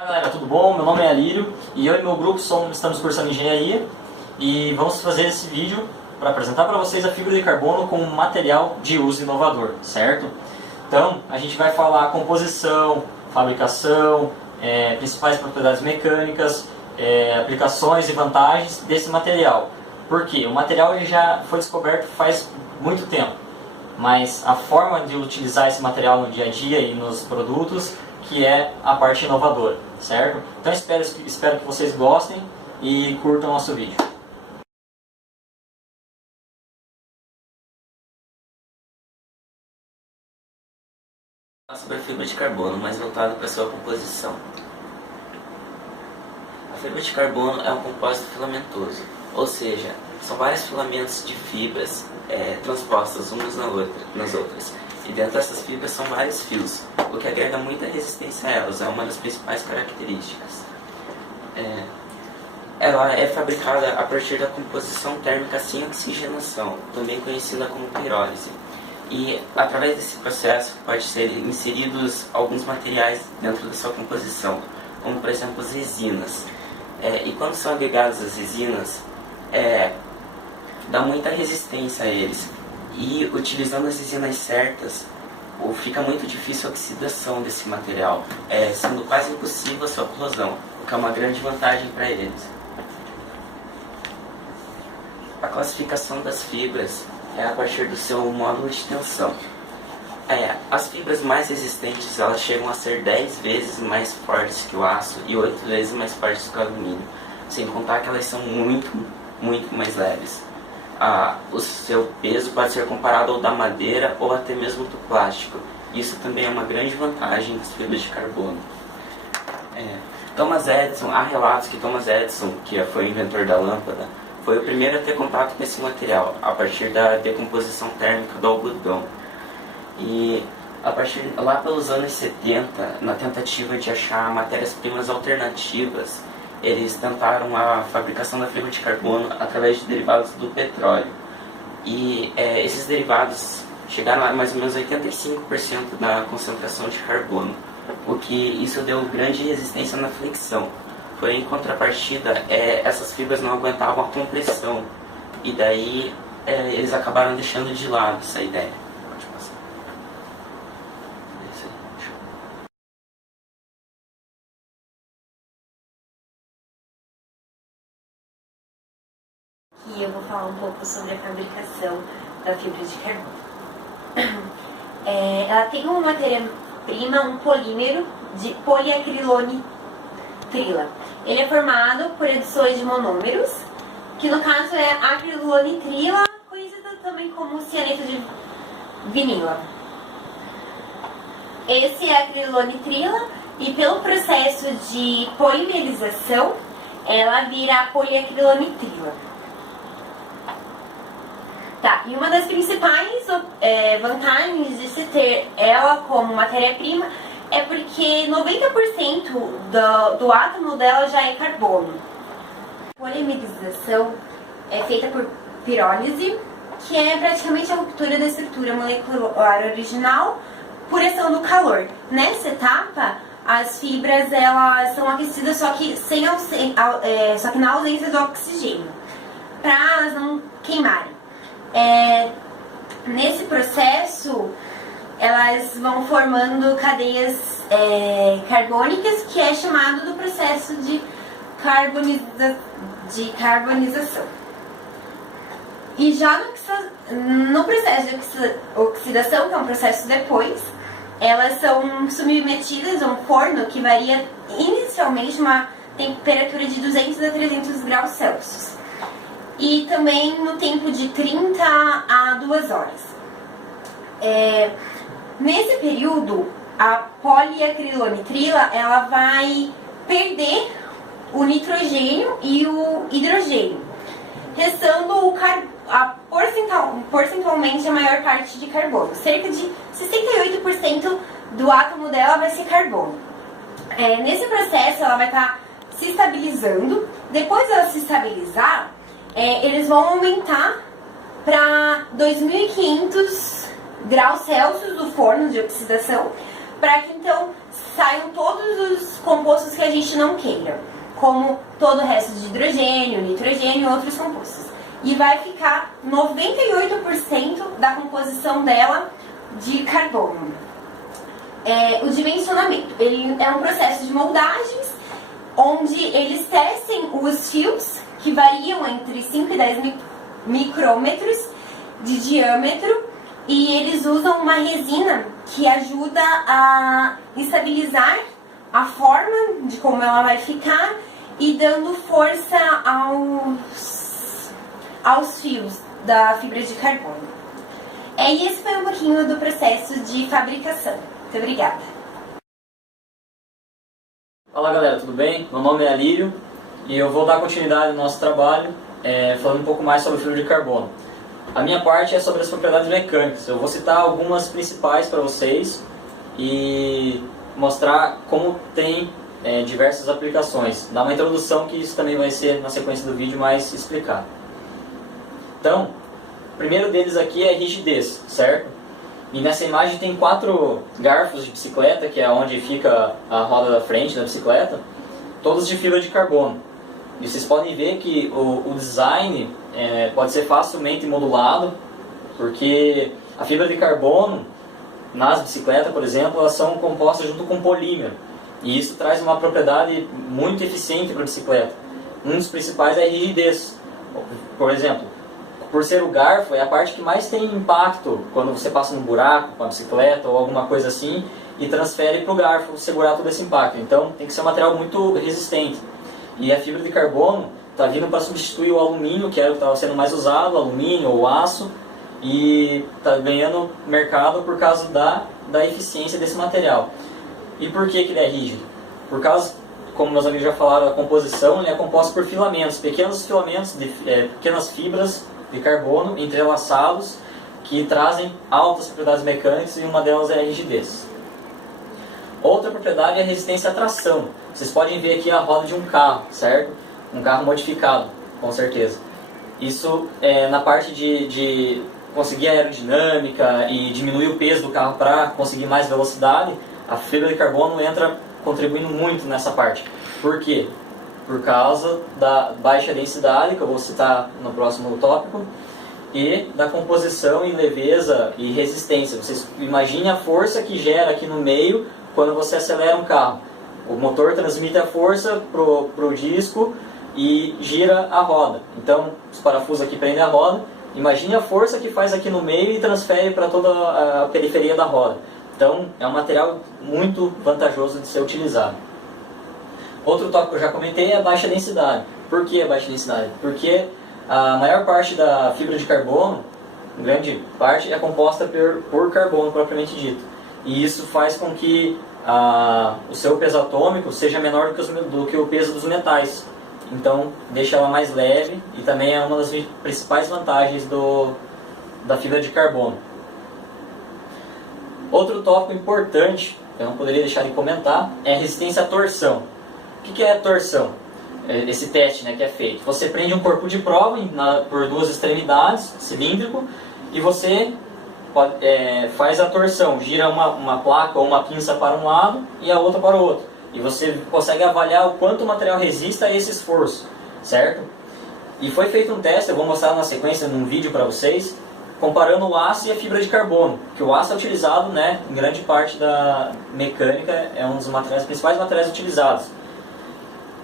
Olá galera, tudo bom? Meu nome é Alírio e eu e meu grupo estamos cursando engenharia e vamos fazer esse vídeo para apresentar para vocês a fibra de carbono como um material de uso inovador, certo? Então, a gente vai falar composição, fabricação, principais propriedades mecânicas, aplicações e vantagens desse material. Porque o material ele já foi descoberto faz muito tempo, mas a forma de utilizar esse material no dia a dia e nos produtos que é a parte inovadora, certo? Então espero que vocês gostem e curtam o nosso vídeo. Sobre a fibra de carbono, mais voltada para sua composição. A fibra de carbono é um compósito filamentoso, ou seja, são vários filamentos de fibras transpostas umas nas outras. E dentro dessas fibras são vários fios, o que agrega muita resistência a elas, é uma das principais características. Ela é fabricada a partir da composição térmica sem oxigenação, também conhecida como pirólise. E através desse processo pode ser inseridos alguns materiais dentro da sua composição, como por exemplo as resinas. E quando são agregadas as resinas, dá muita resistência a eles. E utilizando as resinas certas, fica muito difícil a oxidação desse material, sendo quase impossível a sua corrosão, o que é uma grande vantagem para eles. A classificação das fibras é a partir do seu módulo de tensão. As fibras mais resistentes elas chegam a ser 10 vezes mais fortes que o aço e 8 vezes mais fortes que o alumínio, sem contar que elas são muito mais leves. O seu peso pode ser comparado ao da madeira ou até mesmo do plástico. Isso também é uma grande vantagem das fibras de carbono. Há relatos que Thomas Edison, que foi o inventor da lâmpada, foi o primeiro a ter contato com esse material, a partir da decomposição térmica do algodão. E lá pelos anos 70, na tentativa de achar matérias-primas alternativas, eles tentaram a fabricação da fibra de carbono através de derivados do petróleo. E esses derivados chegaram a mais ou menos 85% da concentração de carbono, o que isso deu grande resistência na fricção. Porém, em contrapartida, essas fibras não aguentavam a compressão, e daí eles acabaram deixando de lado essa ideia. Pode passar. E eu vou falar um pouco sobre a fabricação da fibra de carbono. Ela tem uma matéria-prima, um polímero de poliacrilonitrila. Ele é formado por adições de monômeros, que no caso é acrilonitrila, conhecida também como cianeto de vinila. Esse é acrilonitrila e pelo processo de polimerização, ela vira poliacrilonitrila. E uma das principais vantagens de se ter ela como matéria-prima é porque 90% do átomo dela já é carbono. A polimerização é feita por pirólise, que é praticamente a ruptura da estrutura molecular original por ação do calor. Nessa etapa, as fibras elas são aquecidas, só que na ausência do oxigênio, para elas não queimarem. Nesse processo, elas vão formando cadeias carbônicas, que é chamado do processo de carbonização. E já no processo de oxidação, que é um processo depois, elas são submetidas a um forno que varia inicialmente uma temperatura de 200 a 300 graus Celsius. E também no tempo de 30 a 2 horas. Nesse período, a poliacrilonitrila ela vai perder o nitrogênio e o hidrogênio, restando porcentualmente a maior parte de carbono. Cerca de 68% do átomo dela vai ser carbono. Nesse processo, ela vai estar se estabilizando. Depois dela se estabilizar, eles vão aumentar para 2.500 graus Celsius do forno de oxidação, para que então saiam todos os compostos que a gente não queira, como todo o resto de hidrogênio, nitrogênio e outros compostos. E vai ficar 98% da composição dela de carbono. O dimensionamento, ele é um processo de moldagens, onde eles tecem os fios, que variam entre 5 e 10 micrômetros de diâmetro, e eles usam uma resina que ajuda a estabilizar a forma de como ela vai ficar e dando força aos fios da fibra de carbono. E esse foi um pouquinho do processo de fabricação. Muito obrigada. Fala galera, tudo bem? Meu nome é Alírio e eu vou dar continuidade ao nosso trabalho falando um pouco mais sobre fibra de carbono. A minha parte é sobre as propriedades mecânicas. Eu vou citar algumas principais para vocês e mostrar como tem diversas aplicações. Dar uma introdução, que isso também vai ser na sequência do vídeo mais explicado. Então, o primeiro deles aqui é rigidez, certo? E nessa imagem tem 4 garfos de bicicleta, que é onde fica a roda da frente da bicicleta, todos de fibra de carbono. E vocês podem ver que o design pode ser facilmente modulado, porque a fibra de carbono, nas bicicletas, por exemplo, elas são compostas junto com polímero. E isso traz uma propriedade muito eficiente para a bicicleta. Um dos principais é a rigidez. Por exemplo, por ser o garfo, é a parte que mais tem impacto quando você passa num buraco com a bicicleta ou alguma coisa assim e transfere para o garfo segurar todo esse impacto. Então tem que ser um material muito resistente. E a fibra de carbono está vindo para substituir o alumínio, que era o que estava sendo mais usado, alumínio ou aço, e está ganhando mercado por causa da eficiência desse material. E por que ele é rígido? Por causa, como meus amigos já falaram, a composição ele é composta por filamentos, pequenos filamentos, pequenas fibras de carbono entrelaçados que trazem altas propriedades mecânicas, e uma delas é a rigidez. Outra propriedade é a resistência à tração. Vocês podem ver aqui a roda de um carro, certo? Um carro modificado, com certeza. Isso na parte de conseguir aerodinâmica e diminuir o peso do carro para conseguir mais velocidade, a fibra de carbono entra contribuindo muito nessa parte. Por quê? Por causa da baixa densidade, que eu vou citar no próximo tópico, e da composição e leveza e resistência. Vocês imaginem a força que gera aqui no meio quando você acelera um carro. O motor transmite a força pro disco e gira a roda. Então, os parafusos aqui prendem a roda. Imagine a força que faz aqui no meio e transfere para toda a periferia da roda. Então, é um material muito vantajoso de ser utilizado. Outro tópico que eu já comentei é a baixa densidade. Por que a baixa densidade? Porque a maior parte da fibra de carbono, grande parte, é composta por carbono propriamente dito. E isso faz com que o seu peso atômico seja menor do que o peso dos metais. Então, deixa ela mais leve, e também é uma das principais vantagens da fibra de carbono. Outro tópico importante, que eu não poderia deixar de comentar, é a resistência à torção. O que é a torção? Esse teste que é feito. Você prende um corpo de prova por 2 extremidades, cilíndrico, e você faz a torção, gira uma placa ou uma pinça para um lado e a outra para o outro. E você consegue avaliar o quanto o material resiste a esse esforço, certo? E foi feito um teste, eu vou mostrar na sequência num vídeo para vocês, comparando o aço e a fibra de carbono. Que o aço é utilizado, em grande parte da mecânica, é um dos principais materiais utilizados.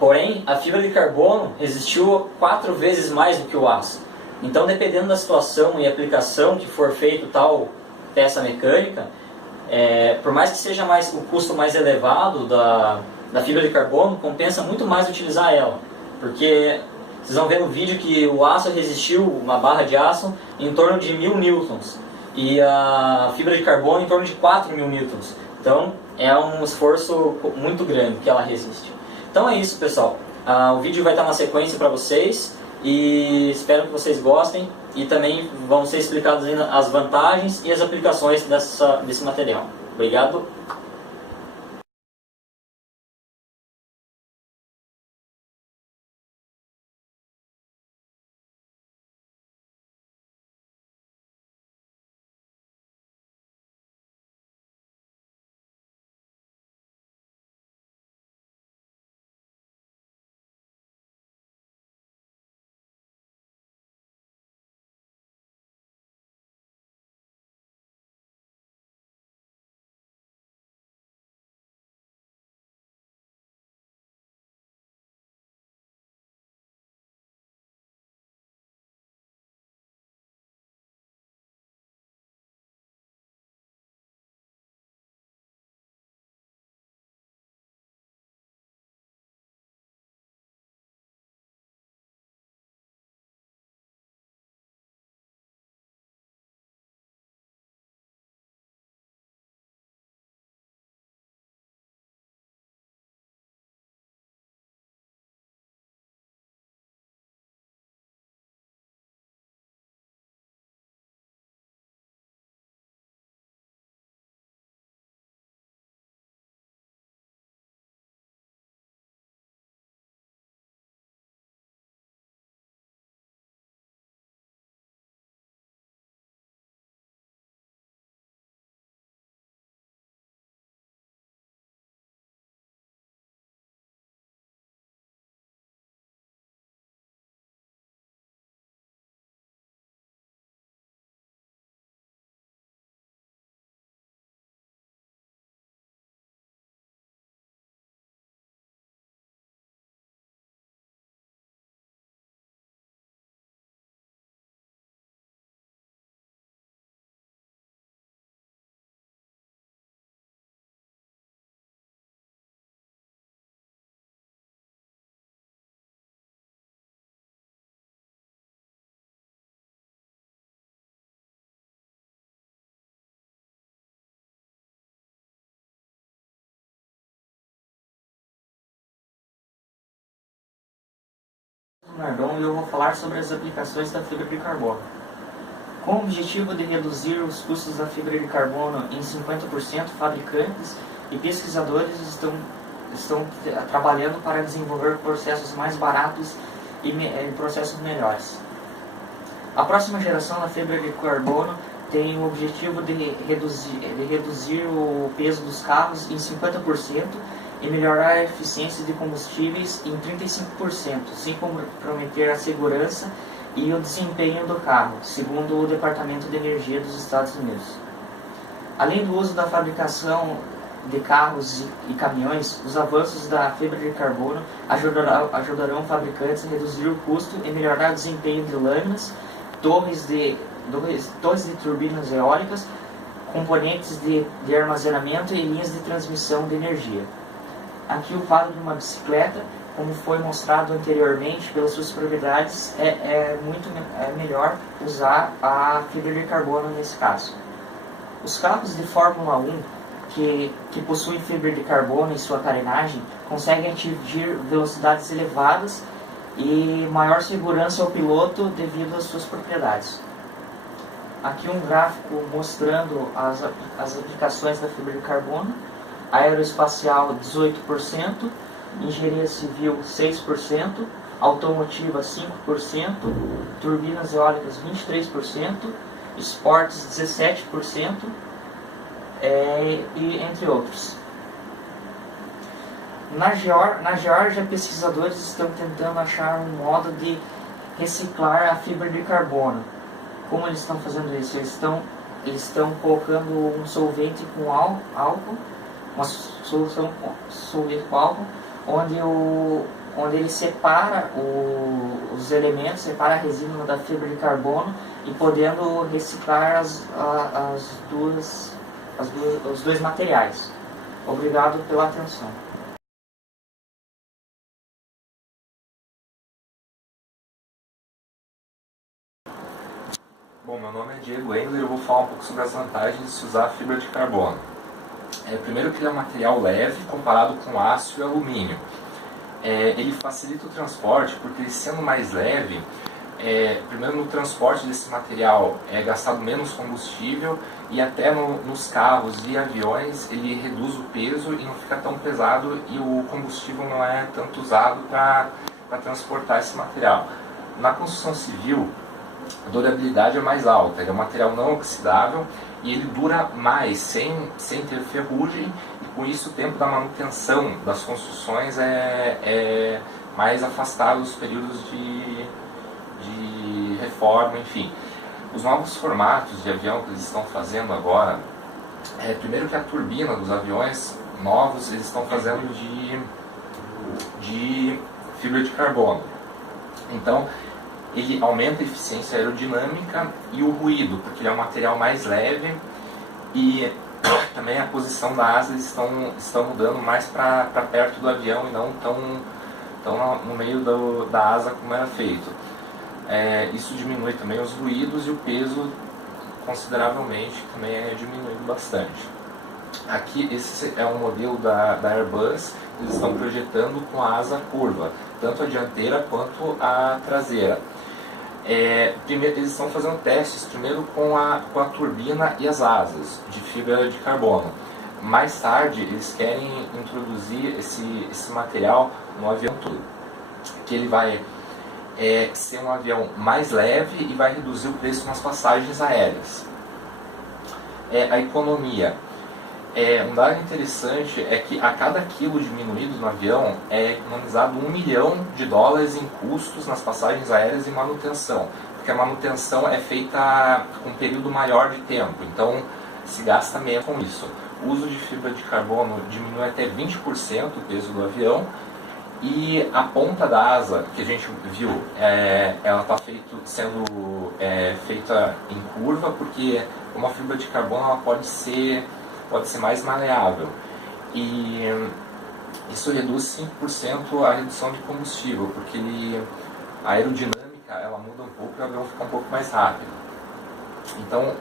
Porém, a fibra de carbono resistiu 4 vezes mais do que o aço. Então, dependendo da situação e aplicação que for feito tal peça mecânica, por mais que seja o custo mais elevado da fibra de carbono, compensa muito mais utilizar ela. Porque vocês vão ver no vídeo que o aço resistiu, uma barra de aço, em torno de 1000 newtons. E a fibra de carbono em torno de 4000 newtons. Então, é um esforço muito grande que ela resiste. Então é isso, pessoal. O vídeo vai estar na sequência para vocês e espero que vocês gostem, e também vão ser explicadas as vantagens e as aplicações desse material. Obrigado. Nardon e eu vou falar sobre as aplicações da fibra de carbono. Com o objetivo de reduzir os custos da fibra de carbono em 50%, fabricantes e pesquisadores estão trabalhando para desenvolver processos mais baratos e processos melhores. A próxima geração da fibra de carbono tem o objetivo de reduzir o peso dos carros em 50% e melhorar a eficiência de combustíveis em 35%, sem comprometer a segurança e o desempenho do carro, segundo o Departamento de Energia dos Estados Unidos. Além do uso da fabricação de carros e caminhões, os avanços da fibra de carbono ajudarão fabricantes a reduzir o custo e melhorar o desempenho de lâminas, torres de turbinas eólicas, componentes de armazenamento e linhas de transmissão de energia. Aqui o quadro de uma bicicleta, como foi mostrado anteriormente, pelas suas propriedades, é melhor usar a fibra de carbono nesse caso. Os carros de Fórmula 1 que possuem fibra de carbono em sua carenagem conseguem atingir velocidades elevadas e maior segurança ao piloto devido às suas propriedades. Aqui um gráfico mostrando as aplicações da fibra de carbono. Aeroespacial 18%, engenharia civil 6%, automotiva 5%, turbinas eólicas 23%, esportes 17%, e entre outros. Na Geórgia, pesquisadores estão tentando achar um modo de reciclar a fibra de carbono. Como eles estão fazendo isso? Eles estão colocando um solvente com álcool, uma solução solvente com álcool, onde ele separa os elementos, separa a resina da fibra de carbono e podendo reciclar os dois materiais. Obrigado pela atenção. Bom, meu nome é Diego Endler e eu vou falar um pouco sobre as vantagens de se usar a fibra de carbono. Primeiro que ele é um material leve comparado com aço e alumínio. Ele facilita o transporte porque, ele sendo mais leve, primeiro no transporte desse material é gastado menos combustível e até nos carros e aviões ele reduz o peso e não fica tão pesado e o combustível não é tanto usado para transportar esse material. Na construção civil, a durabilidade é mais alta, ele é um material não oxidável e ele dura mais, sem ter ferrugem, e com isso o tempo da manutenção das construções é mais afastado dos períodos de reforma, enfim. Os novos formatos de avião que eles estão fazendo agora, primeiro que a turbina dos aviões novos eles estão fazendo de fibra de carbono. Então, ele aumenta a eficiência aerodinâmica e o ruído, porque ele é um material mais leve e também a posição da asa estão mudando mais para perto do avião e não tão no meio da asa como era feito. Isso diminui também os ruídos e o peso consideravelmente também é diminuído bastante. Aqui esse é um modelo da Airbus, eles estão projetando com a asa curva, tanto a dianteira quanto a traseira. Primeiro, eles estão fazendo testes primeiro com a turbina e as asas de fibra de carbono. Mais tarde eles querem introduzir esse material no avião todo, que ele vai ser um avião mais leve e vai reduzir o preço nas passagens aéreas. A economia. Um dado interessante é que a cada quilo diminuído no avião é economizado $1 milhão em custos nas passagens aéreas e manutenção, porque a manutenção é feita com um período maior de tempo, então se gasta menos com isso. O uso de fibra de carbono diminui até 20% o peso do avião e a ponta da asa, que a gente viu, ela está sendo feita em curva, porque uma fibra de carbono ela pode ser mais maleável e isso reduz 5% a redução de combustível, porque a aerodinâmica ela muda um pouco e o avião fica um pouco mais rápido. Então,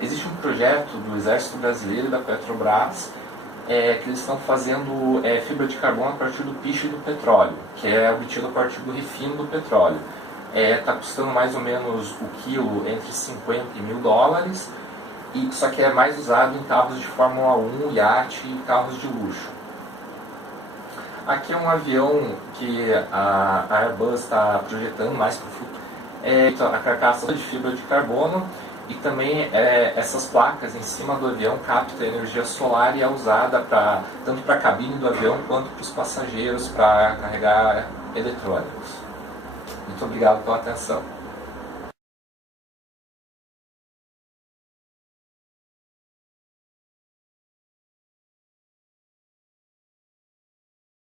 existe um projeto do Exército Brasileiro e da Petrobras que eles estão fazendo fibra de carbono a partir do piche do petróleo, que é obtido a partir do refino do petróleo. Está custando mais ou menos o quilo entre 50 e $1.000, só que é mais usado em carros de Fórmula 1, iate e carros de luxo. Aqui é um avião que a Airbus está projetando mais para o futuro. A carcaça de fibra de carbono e também essas placas em cima do avião captam energia solar e é usada tanto para a cabine do avião quanto para os passageiros para carregar eletrônicos. Muito obrigado pela atenção.